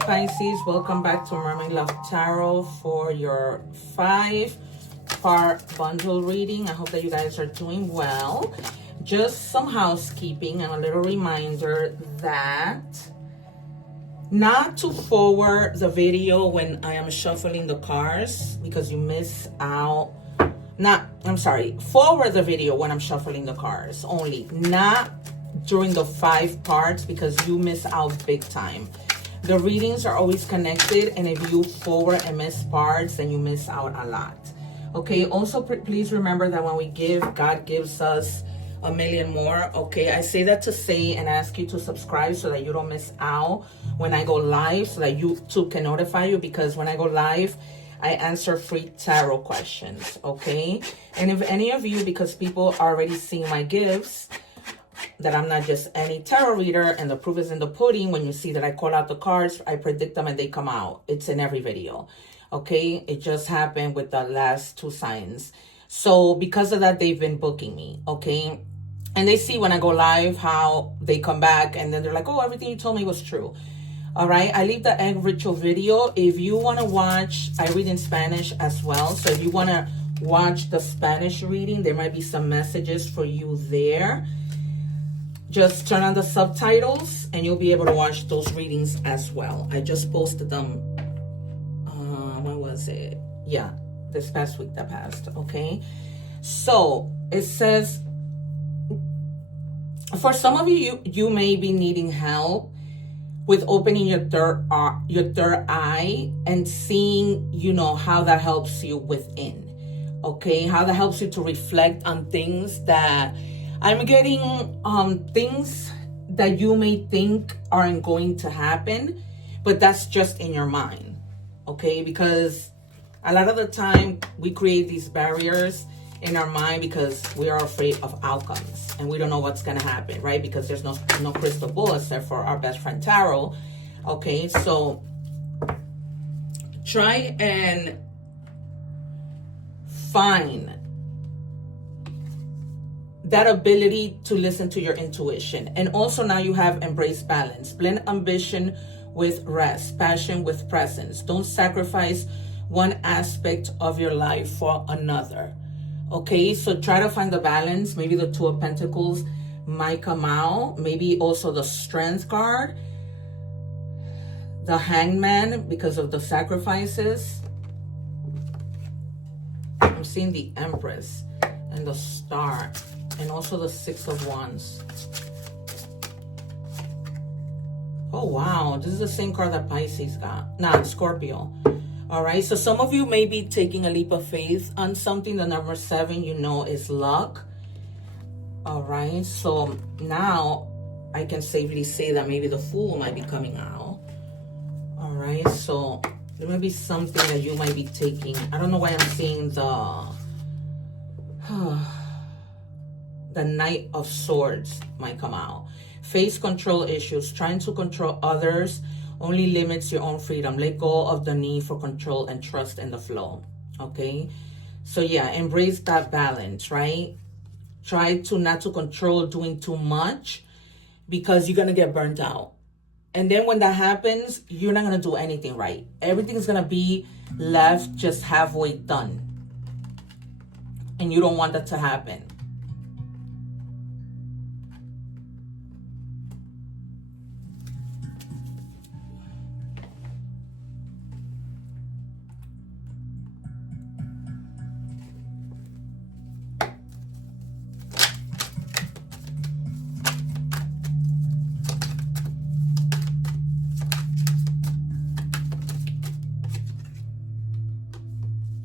Pisces, welcome back to Mermaid Love Tarot for your 5-part bundle reading. I hope that you guys are doing well. Just some housekeeping and a little reminder that not to forward the video when I am shuffling the cards because you miss out. Forward the video when I'm shuffling the cards only, not during the 5 parts because you miss out big time. The readings are always connected, and if you forward and miss parts, then you miss out a lot. Okay, also please remember that when we give, God gives us a million more. Okay, I say that to say and ask you to subscribe so that you don't miss out when I go live, so that YouTube can notify you, because when I go live I answer free tarot questions. Okay, and if any of you, because people are already seeing my gifts, that I'm not just any tarot reader, and the proof is in the pudding. When you see that I call out the cards, I predict them and they come out. It's in every video. Okay, it just happened with the last 2 signs. So because of that, they've been booking me. Okay, and they see when I go live how they come back, and then they're like, oh, everything you told me was true. All right, I leave the egg ritual video. If you want to watch, I read in Spanish as well. So if you want to watch the Spanish reading, there might be some messages for you there. Just turn on the subtitles and you'll be able to watch those readings as well. I just posted them, when was it? Yeah, this past week that passed, okay? So it says, for some of you, you may be needing help with opening your third eye and seeing, you know, how that helps you within, okay? How that helps you to reflect on things that I'm getting, things that you may think aren't going to happen, but that's just in your mind, okay? Because a lot of the time we create these barriers in our mind because we are afraid of outcomes and we don't know what's going to happen, right? Because there's no crystal ball except for our best friend tarot. Okay, so try and find that ability to listen to your intuition. And also now you have embraced balance. Blend ambition with rest, passion with presence. Don't sacrifice one aspect of your life for another. Okay, so try to find the balance. Maybe the 2 of Pentacles might come out. Maybe also the Strength card. The Hangman because of the sacrifices. I'm seeing the Empress and the Star. And also the 6 of Wands. Oh, wow. This is the same card that Pisces got. Nah, Scorpio. All right. So some of you may be taking a leap of faith on something. The number 7, you know, is luck. All right. So now I can safely say that maybe the Fool might be coming out. All right. So there may be something that you might be taking. I don't know why I'm seeing the Knight of Swords might come out. Face control issues. Trying to control others only limits your own freedom. Let go of the need for control and trust in the flow. Okay? So yeah, embrace that balance, right? Try to not to control doing too much because you're going to get burnt out. And then when that happens, you're not going to do anything right. Everything's going to be left just halfway done. And you don't want that to happen.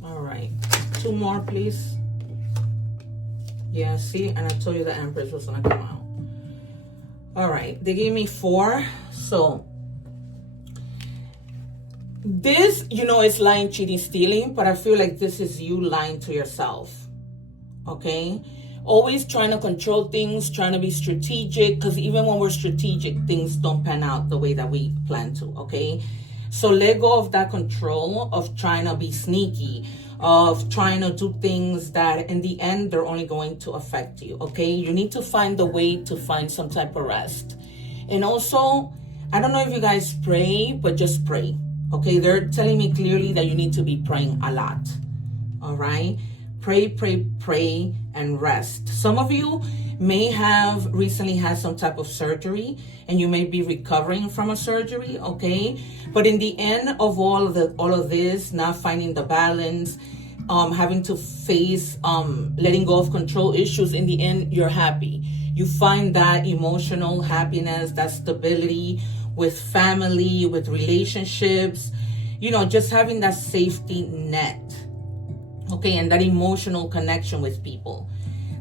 All right, 2 more, please. Yeah, see, and I told you the Empress was gonna come out. All right, they gave me 4. So this, you know, is lying, cheating, stealing, but I feel like this is you lying to yourself. Okay, always trying to control things, trying to be strategic, because even when we're strategic, things don't pan out the way that we plan to. Okay, so let go of that control of trying to be sneaky, of trying to do things that in the end they're only going to affect you. Okay, you need to find the way to find some type of rest. And also I don't know if you guys pray, but just pray. Okay, they're telling me clearly that you need to be praying a lot. All right, pray, pray, pray, and rest. Some of you may have recently had some type of surgery, and you may be recovering from a surgery. Okay, but in the end of all of this, not finding the balance, having to face letting go of control issues, in the end you're happy. You find that emotional happiness, that stability with family, with relationships, you know, just having that safety net. Okay, and that emotional connection with people.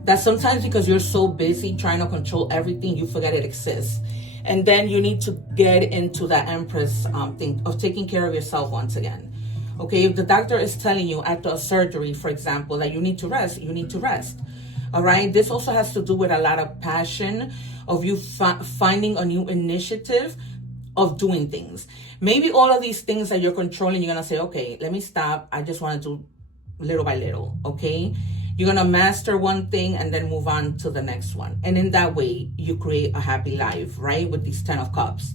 That sometimes because you're so busy trying to control everything, you forget it exists. And then you need to get into that Empress thing of taking care of yourself once again. Okay, if the doctor is telling you after a surgery, for example, that you need to rest, you need to rest. All right, this also has to do with a lot of passion, of you finding a new initiative of doing things. Maybe all of these things that you're controlling, you're gonna say, okay, let me stop. I just want to do little by little. Okay, you're gonna master one thing and then move on to the next one, and in that way you create a happy life, right? With these 10 of Cups,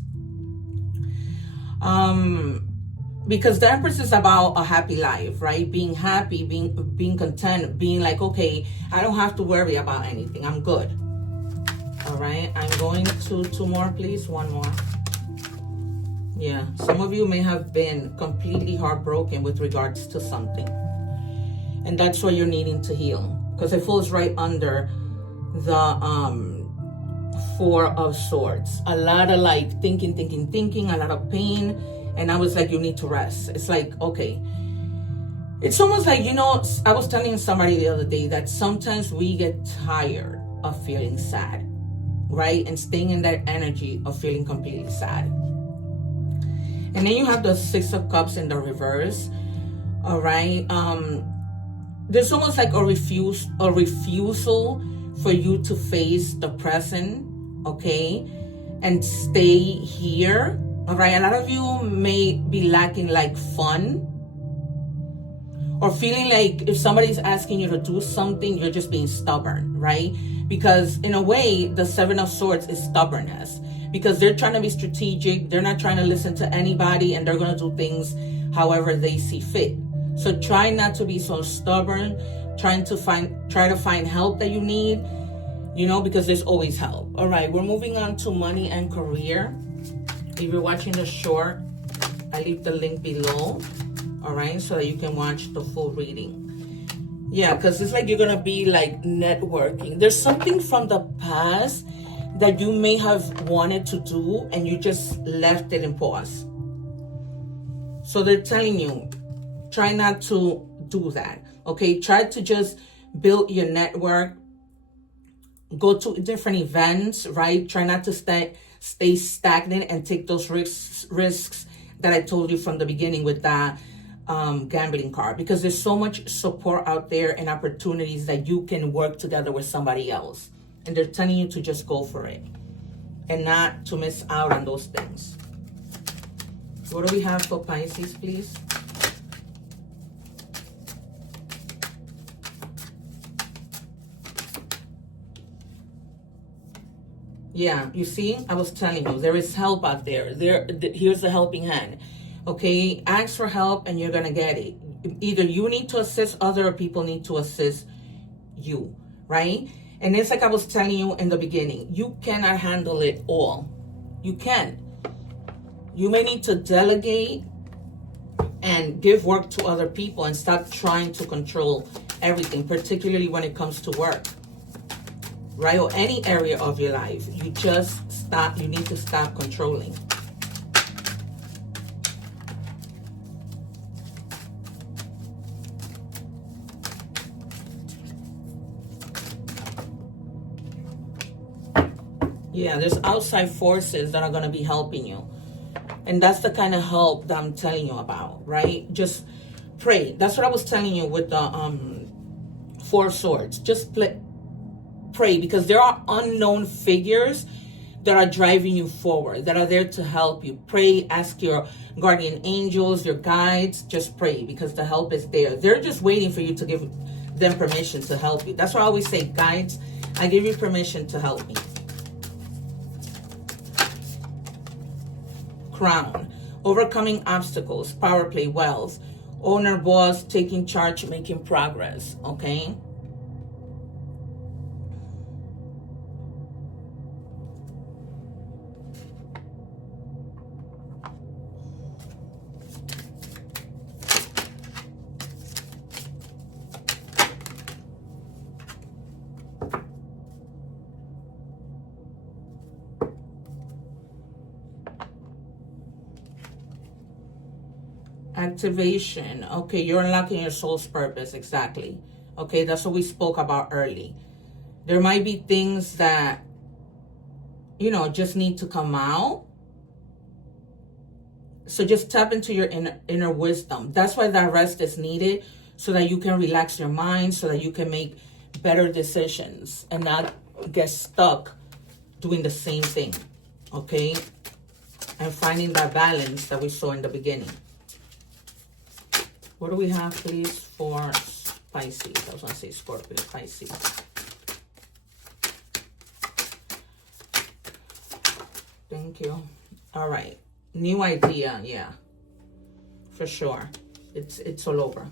because the Empress is about a happy life, right? Being happy, being content, being like, okay, I don't have to worry about anything, I'm good. All right, I'm going to 2 more, please. 1 more. Yeah, some of you may have been completely heartbroken with regards to something, and that's why you're needing to heal, because it falls right under the 4 of Swords. A lot of like thinking, a lot of pain. And I was like, you need to rest. It's like, okay. It's almost like, you know, I was telling somebody the other day that sometimes we get tired of feeling sad, right? And staying in that energy of feeling completely sad. And then you have the 6 of Cups in the reverse. All right. There's almost like a refusal for you to face the present, okay? And stay here. All right, a lot of you may be lacking like fun, or feeling like if somebody's asking you to do something, you're just being stubborn, right? Because in a way, the 7 of Swords is stubbornness, because they're trying to be strategic. They're not trying to listen to anybody, and they're going to do things however they see fit. So try not to be so stubborn. Try to find help that you need, you know, because there's always help. All right, we're moving on to money and career. If you're watching the short, I leave the link below, all right, so that you can watch the full reading. Yeah, because it's like you're going to be like networking. There's something from the past that you may have wanted to do, and you just left it in pause. So they're telling you, try not to do that, okay? Try to just build your network. Go to different events, right? Try not to stay stagnant and take those risks that I told you from the beginning with that gambling card, because there's so much support out there and opportunities that you can work together with somebody else, and they're telling you to just go for it and not to miss out on those things. What do we have for Pisces, please? Yeah, you see, I was telling you, there is help out there. Here's the helping hand. Okay, ask for help and you're going to get it. Either you need to assist other, or people need to assist you, right? And it's like I was telling you in the beginning, you cannot handle it all. You can't. You may need to delegate and give work to other people and stop trying to control everything, particularly when it comes to work. Right? Or any area of your life. You need to stop controlling. Yeah, there's outside forces that are going to be helping you. And that's the kind of help that I'm telling you about, right? Just pray. That's what I was telling you with the 4 of Swords. Just pray, because there are unknown figures that are driving you forward, that are there to help you. Pray, ask your guardian angels, your guides, just pray, because the help is there. They're just waiting for you to give them permission to help you. That's why I always say, guides, I give you permission to help me. crown, overcoming obstacles, power play, wealth, owner, boss, taking charge, making progress, okay? Activation. Okay, you're unlocking your soul's purpose. Exactly. Okay, that's what we spoke about early. There might be things that, you know, just need to come out. So just tap into your inner wisdom. That's why that rest is needed, so that you can relax your mind, so that you can make better decisions and not get stuck doing the same thing. Okay, and finding that balance that we saw in the beginning. What do we have, please, for Pisces? I was going to say Scorpio, Pisces. Thank you. All right. New idea. Yeah, for sure. It's all over.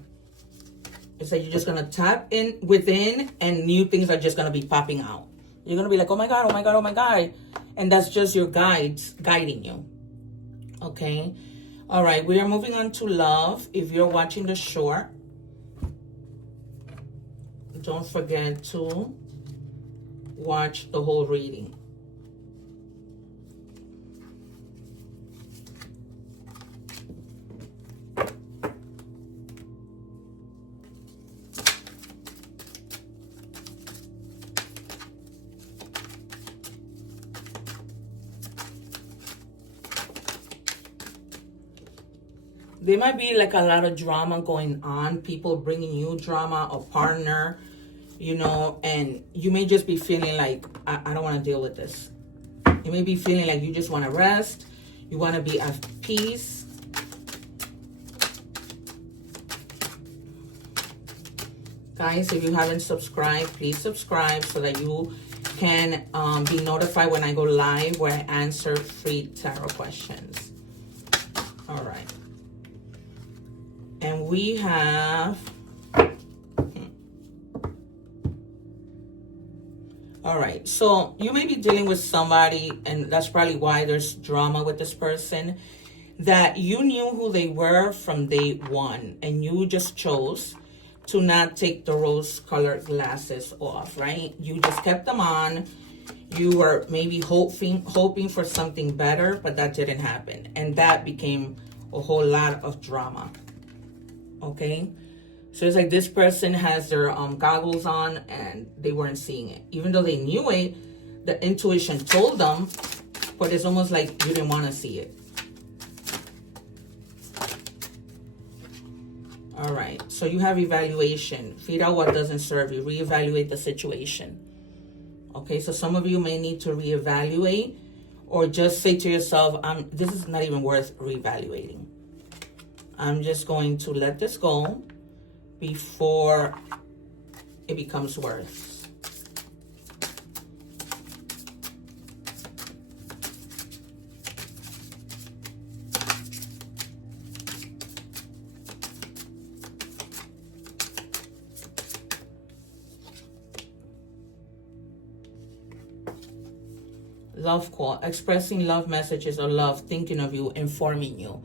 It's like you're just going to tap in within, and new things are just going to be popping out. You're going to be like, oh my God, oh my God, oh my God. And that's just your guides guiding you. Okay. All right, we are moving on to love. If you're watching the short, don't forget to watch the whole reading. There might be like a lot of drama going on, people bringing you drama, a partner, you know, and you may just be feeling like, I don't want to deal with this. You may be feeling like you just want to rest. You want to be at peace. Guys, if you haven't subscribed, please subscribe so that you can be notified when I go live, where I answer free tarot questions. All right. And we have, all right, so you may be dealing with somebody, and that's probably why there's drama with this person, that you knew who they were from day one, and you just chose to not take the rose-colored glasses off, right? You just kept them on. You were maybe hoping for something better, but that didn't happen, and that became a whole lot of drama. Okay, so it's like this person has their goggles on and they weren't seeing it, even though they knew it. The intuition told them, but it's almost like you didn't want to see it. All right, so you have evaluation. Figure out what doesn't serve you. Reevaluate the situation. Okay, so some of you may need to reevaluate, or just say to yourself, this is not even worth reevaluating. I'm just going to let this go before it becomes worse. Love call, expressing love messages or love, thinking of you, informing you.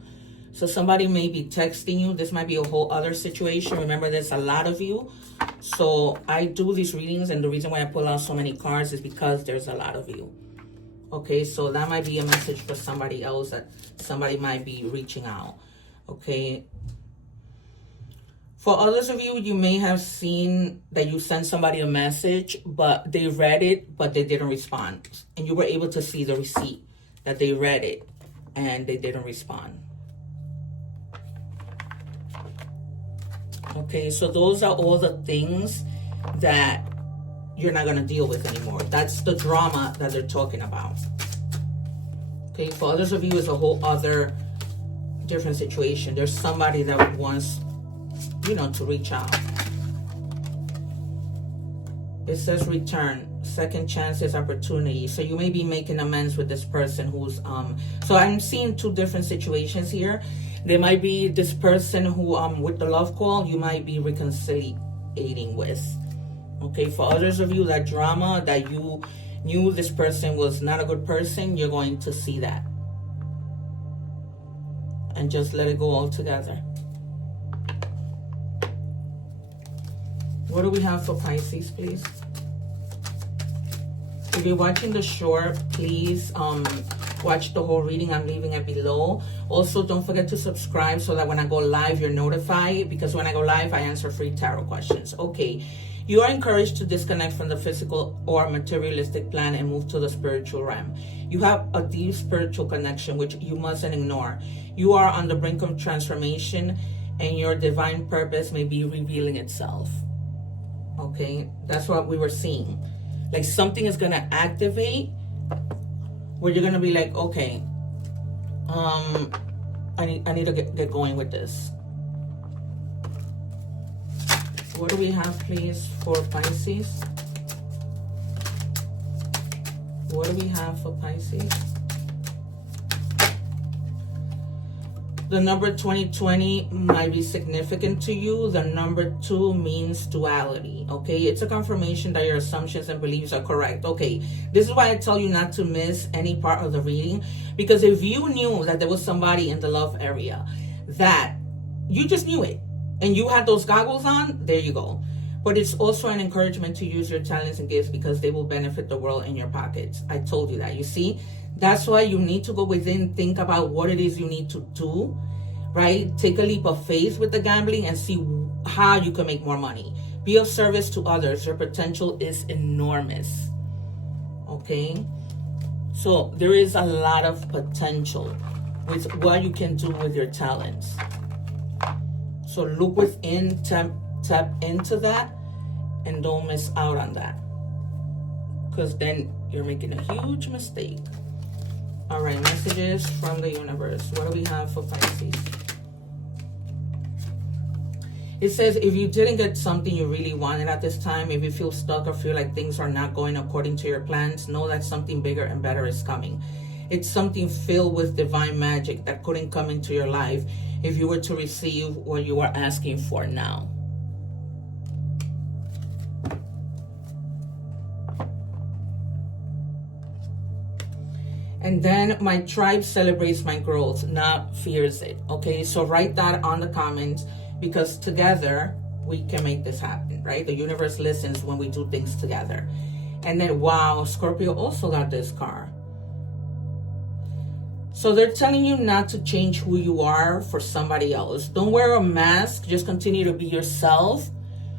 So somebody may be texting you. This might be a whole other situation. Remember, there's a lot of you. So I do these readings, and the reason why I pull out so many cards is because there's a lot of you. Okay, so that might be a message for somebody else, that somebody might be reaching out. Okay. For others of you, you may have seen that you sent somebody a message, but they read it, but they didn't respond. And you were able to see the receipt that they read it and they didn't respond. Okay, so those are all the things that you're not going to deal with anymore. That's the drama that they're talking about. Okay, for others of you, it's a whole other different situation. There's somebody that wants, you know, to reach out. It says return. second chances, opportunity. So you may be making amends with this person who's so I'm seeing two different situations here. There might be this person who with the love call you might be reconciliating with. Okay, for others of you, that drama that you knew this person was not a good person, you're going to see that and just let it go altogether. What do we have for Pisces, please? If you're watching the short, please watch the whole reading. I'm leaving it below. Also, don't forget to subscribe so that when I go live, you're notified, because when I go live, I answer free tarot questions. Okay, you are encouraged to disconnect from the physical or materialistic plan and move to the spiritual realm. You have a deep spiritual connection, which you mustn't ignore. You are on the brink of transformation, and your divine purpose may be revealing itself. Okay, that's what we were seeing. Like something is gonna activate where you're gonna be like, okay, I need to get going with this. What do we have, please, for Pisces? What do we have for Pisces? The number 2020 might be significant to you. The number 2 means duality, okay? It's a confirmation that your assumptions and beliefs are correct. Okay, this is why I tell you not to miss any part of the reading, because if you knew that there was somebody in the love area that you just knew it and you had those goggles on, there you go. But it's also an encouragement to use your talents and gifts because they will benefit the world in your pockets. I told you that. You see, that's why you need to go within, think about what it is you need to do, right? Take a leap of faith with the gambling and see how you can make more money. Be of service to others. Your potential is enormous, okay? So there is a lot of potential with what you can do with your talents. So look within, tap into that, and don't miss out on that, because then you're making a huge mistake. All right, messages from the universe. What do we have for Pisces? It says, if you didn't get something you really wanted at this time, if you feel stuck or feel like things are not going according to your plans, know that something bigger and better is coming. It's something filled with divine magic that couldn't come into your life if you were to receive what you are asking for now. And then my tribe celebrates my growth, not fears it. Okay, so write that on the comments, because together we can make this happen, right? The universe listens when we do things together. And then, wow, Scorpio also got this card. So they're telling you not to change who you are for somebody else. Don't wear a mask, just continue to be yourself,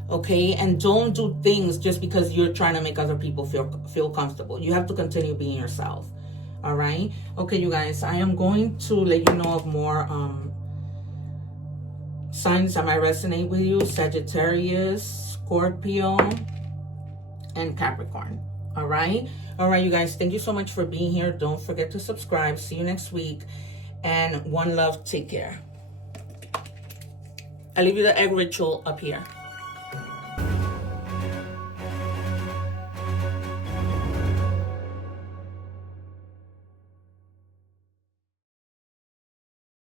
okay? And don't do things just because you're trying to make other people feel comfortable. You have to continue being yourself. All right. Okay, you guys, I am going to let you know of more signs that might resonate with you. Sagittarius, Scorpio, and Capricorn. All right. All right, you guys, thank you so much for being here. Don't forget to subscribe. See you next week. And one love. Take care. I leave you the egg ritual up here.